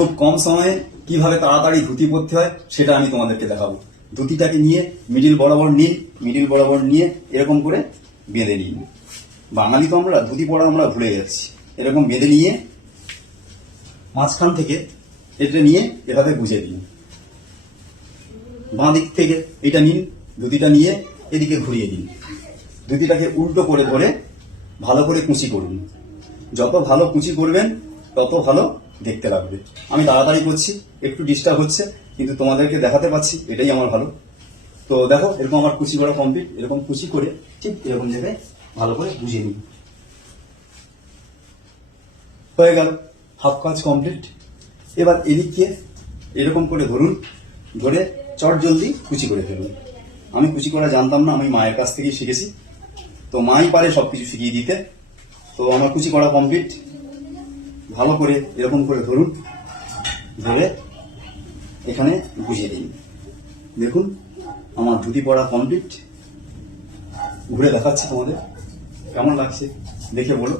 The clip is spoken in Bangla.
খুব কম সময়ে কিভাবে তাড়াতাড়ি ধুতি পরতে হয় সেটা আমি তোমাদেরকে দেখাবো। ধুতিটাকে নিয়ে মিডিল বরাবর নিয়ে এরকম করে বেঁধে নিন। বাঙালি তো আমরা ধুতি পরা আমরা ভুলে যাচ্ছি। এরকম বেঁধে নিয়ে মাঝখান থেকে এটা নিয়ে এভাবে গুজে দিন। বাঁ দিক থেকে এটা নিন, ধুতিটা নিয়ে এদিকে ঘুরিয়ে দিন। ধুতিটাকে উল্টো করে ধরে ভালো করে কুচি করুন। যত ভালো কুচি করবেন তত ভালো দেখতে লাগবে। আমি তাড়াতাড়ি করছি, একটু ডিস্টার্ব হচ্ছে, কিন্তু তোমাদেরকে দেখাতে পাচ্ছি, এটাই আমার ভালো। তো দেখো, এরকম আমার কুচি করা কমপ্লিট। এরকম কুচি করে ঠিক এরকম জায়গায় ভালো করে বুঝিয়ে নিন। হয়ে গেল, হাফ কাজ কমপ্লিট। এবার এদিকে এরকম করে ধরুন, ধরে চট জলদি কুচি করে ফেলুন। আমি কুচি করা জানতাম না, আমি মায়ের কাছ থেকেই শিখেছি। তো মাই পারে সবকিছু শিখিয়ে দিতে। তো আমার কুচি করা কমপ্লিট। ভালো করে এরকম করে ধরুন, ধরে এখানে বুঝিয়ে দিন। দেখুন আমার ধুতি পরা কমপ্লিট। ঘুরে দেখাচ্ছি তোমাদের, কেমন লাগছে দেখে বলো।